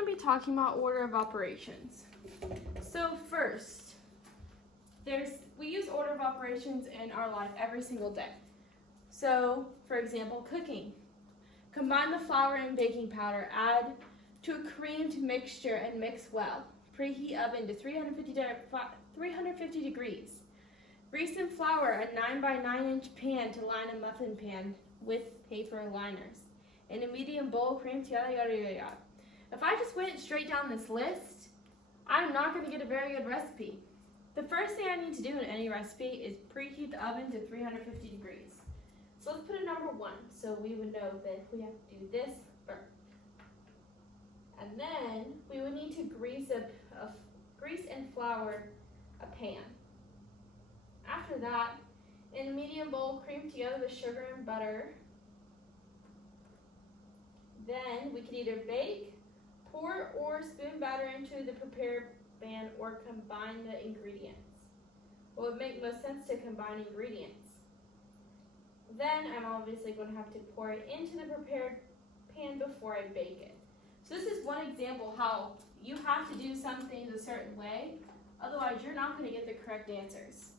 going to be talking about order of operations. So first, we use order of operations in our life every single day. So, for example, cooking. Combine the flour and baking powder, add to a creamed mixture and mix well. Preheat oven to 350 degrees. Grease and flour a 9 by 9 inch pan to line a muffin pan with paper liners. In a medium bowl, cream, yada yada yada yada. If I just went straight down this list, I'm not going to get a very good recipe. The first thing I need to do in any recipe is preheat the oven to 350 degrees. So let's put a number 1, so we would know that we have to do this first. And then we would need to grease and flour a pan. After that, in a medium bowl, cream together the sugar and butter. Then we can either bake, pour or spoon batter into the prepared pan or combine the ingredients. Well, it would make most sense to combine ingredients. Then I'm obviously going to have to pour it into the prepared pan before I bake it. So this is one example how you have to do some things a certain way, otherwise you're not going to get the correct answers.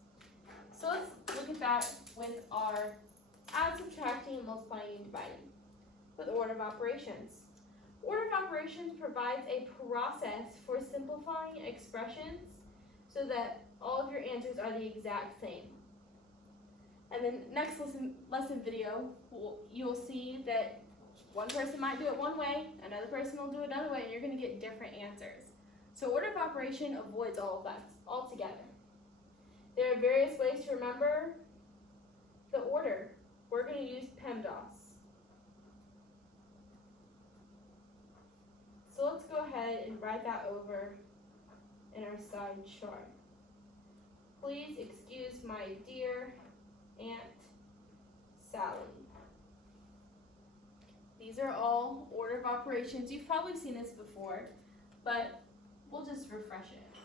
So let's look at that with our add, subtracting, multiplying, and dividing with order of operations. Order of operations provides a process for simplifying expressions so that all of your answers are the exact same. And then next lesson video, you'll see that one person might do it one way, another person will do it another way, and you're going to get different answers. So order of operation avoids all of that altogether. There are various ways to remember the order. We're going to use PEMDAS. So let's go ahead and write that over in our side chart. Please excuse my dear Aunt Sally. These are all order of operations. You've probably seen this before, but we'll just refresh it.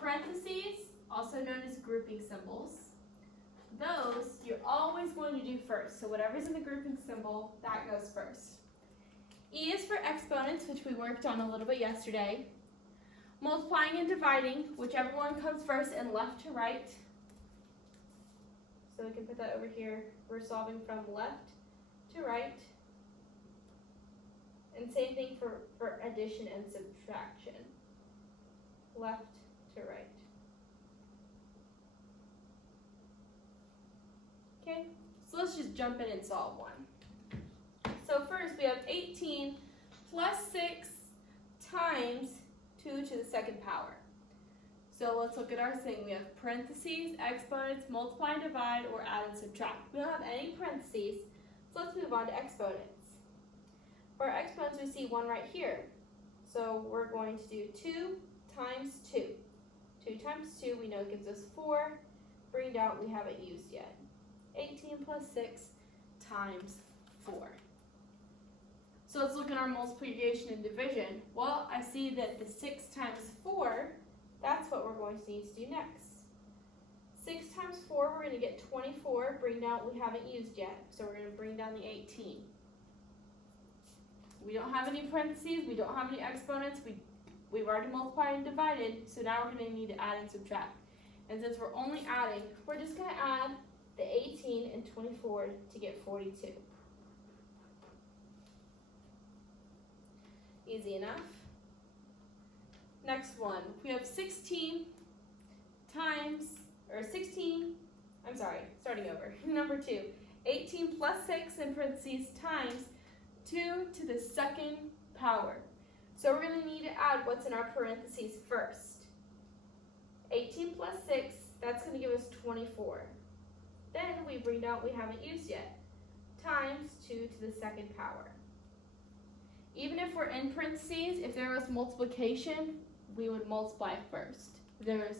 Parentheses, also known as grouping symbols. Those you're always going to do first. So whatever's in the grouping symbol, that goes first. E is for exponents, which we worked on a little bit yesterday. Multiplying and dividing, whichever one comes first and left to right. So we can put that over here. We're solving from left to right. And same thing for addition and subtraction. Left to right. Okay, so let's just jump in and solve one. So first we have 18 plus 6 times 2 to the second power. So let's look at our thing. We have parentheses, exponents, multiply and divide, or add and subtract. We don't have any parentheses, so let's move on to exponents. For our exponents, we see 1 right here. So we're going to do 2 times 2. 2 times 2 we know gives us 4. Bring down we haven't used yet. 18 plus 6 times 4. So let's look at our multiplication and division. Well, I see that the 6 times 4, that's what we're going to need to do next. 6 times 4, we're going to get 24. Bring down what we haven't used yet. So we're going to bring down the 18. We don't have any parentheses. We don't have any exponents. We've already multiplied and divided. So now we're going to need to add and subtract. And since we're only adding, we're just going to add the 18 and 24 to get 42. Easy enough. Next one, we have 16 times, starting over, number 2. 18 plus 6 in parentheses times 2 to the second power. So we're going to need to add what's in our parentheses first. 18 plus 6, that's going to give us 24. Then we bring down what we haven't used yet, times 2 to the second power. Even if we're in parentheses, if there was multiplication, we would multiply first. If there was,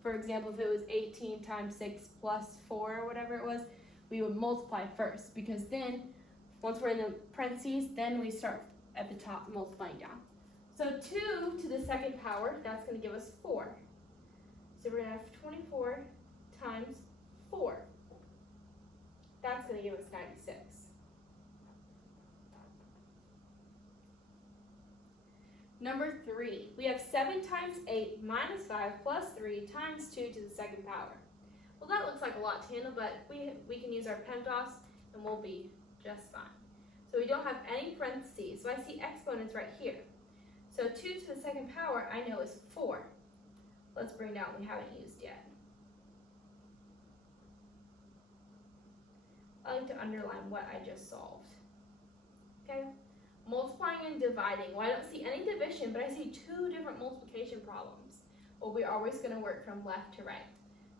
for example, if it was 18 times 6 plus 4 or whatever it was, we would multiply first, because then, once we're in the parentheses, then we start at the top multiplying down. So 2 to the second power, that's going to give us 4. So we're going to have 24 times 4. That's going to give us 96. Number 3, we have 7 times 8 minus 5 plus 3 times 2 to the second power. Well, that looks like a lot to handle, but we can use our PEMDAS and we'll be just fine. So we don't have any parentheses, so I see exponents right here. So 2 to the second power I know is 4. Let's bring down what we haven't used yet. I like to underline what I just solved. Okay? Multiplying and dividing. Well, I don't see any division, but I see 2 different multiplication problems. Well, we're always going to work from left to right.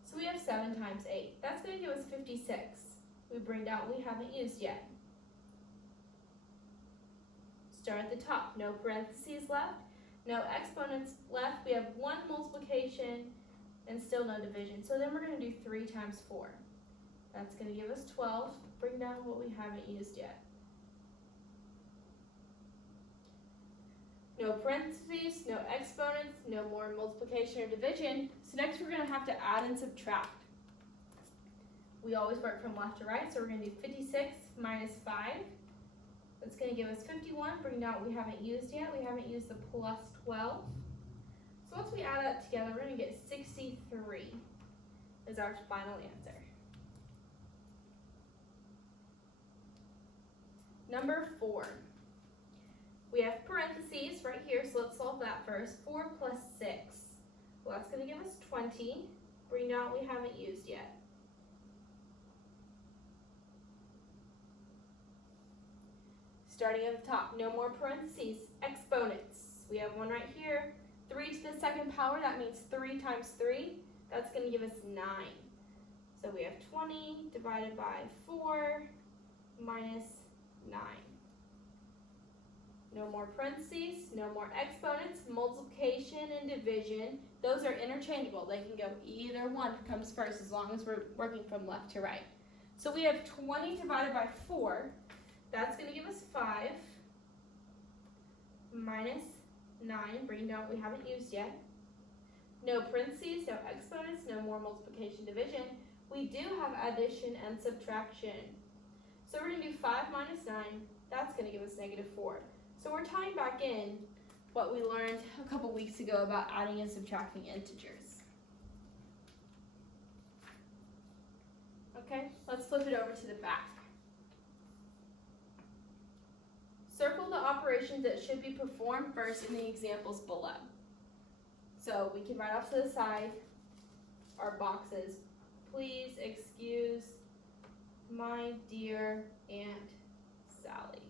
So we have 7 times 8. That's going to give us 56. We bring down what we haven't used yet. Start at the top. No parentheses left. No exponents left. We have 1 multiplication and still no division. So then we're going to do 3 times 4. That's going to give us 12. Bring down what we haven't used yet. No parentheses, no exponents, no more multiplication or division. So next we're going to have to add and subtract. We always work from left to right, so we're going to do 56 minus 5. That's going to give us 51. Bring down what we haven't used yet. We haven't used the plus 12. So once we add that together, we're going to get 63 is our final answer. Number 4. We have parentheses right here, so let's solve that first. 4 plus 6. Well, that's going to give us 20. Bring down what we haven't used yet. Starting at the top, no more parentheses. Exponents. We have one right here. 3 to the second power, that means 3 times 3. That's going to give us 9. So we have 20 divided by 4 minus 9. No more parentheses, no more exponents, multiplication and division. Those are interchangeable. They can go either one comes first as long as we're working from left to right. So we have 20 divided by 4. That's going to give us 5 minus 9. Bring down what we haven't used yet. No parentheses, no exponents, no more multiplication, division. We do have addition and subtraction. So we're going to do 5 minus 9. That's going to give us -4. So we're tying back in what we learned a couple weeks ago about adding and subtracting integers. Okay, let's flip it over to the back. Circle the operations that should be performed first in the examples below. So we can write off to the side our boxes. Please excuse my dear Aunt Sally.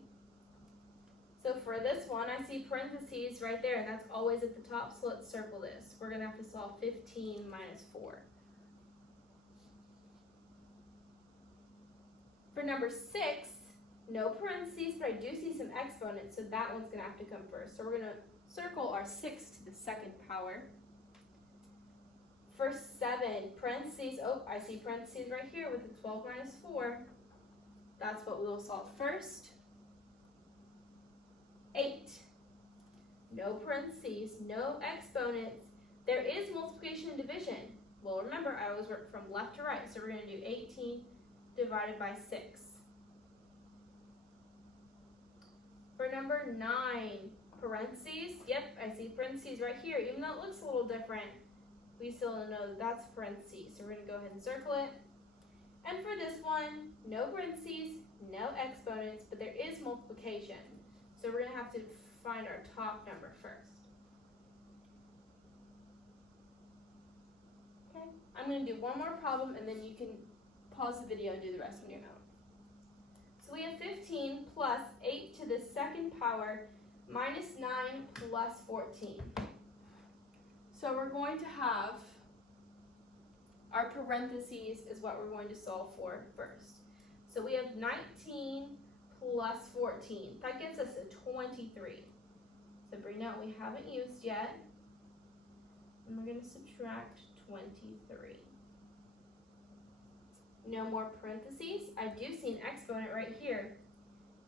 So for this one, I see parentheses right there, and that's always at the top, so let's circle this. We're going to have to solve 15 minus 4. For number 6, no parentheses, but I do see some exponents, so that one's going to have to come first. So we're going to circle our 6 to the second power. For 7, parentheses, oh, I see parentheses right here with the 12 minus 4. That's what we will solve first. 8, no parentheses, no exponents. There is multiplication and division. Well, remember, I always work from left to right, so we're going to do 18 divided by 6. For number 9, parentheses, yep, I see parentheses right here. Even though it looks a little different, we still know that that's parentheses. So we're going to go ahead and circle it. And for this one, no parentheses, no exponents, but there is multiplication. So we're going to have to find our top number first. Okay, I'm going to do one more problem and then you can pause the video and do the rest on your own. So we have 15 plus 8 to the second power minus 9 plus 14. So we're going to have our parentheses is what we're going to solve for first. So we have 19 plus 14. That gets us a 23. So bring out what we haven't used yet. And we're going to subtract 23. No more parentheses. I do see an exponent right here.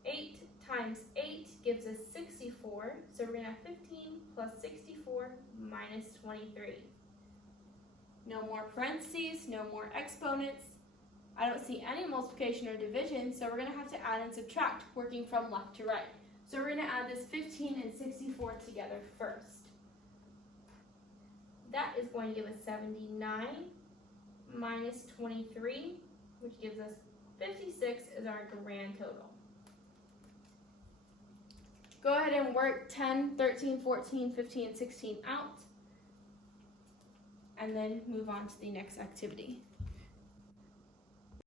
8 times 8 gives us 64. So we're going to have 15 plus 64 minus 23. No more parentheses, no more exponents. I don't see any multiplication or division, so we're going to have to add and subtract, working from left to right. So we're going to add this 15 and 64 4 together first. That is going to give us 79 minus 23, which gives us 56 as our grand total. Go ahead and work 10, 13, 14, 15, and 16 out, and then move on to the next activity.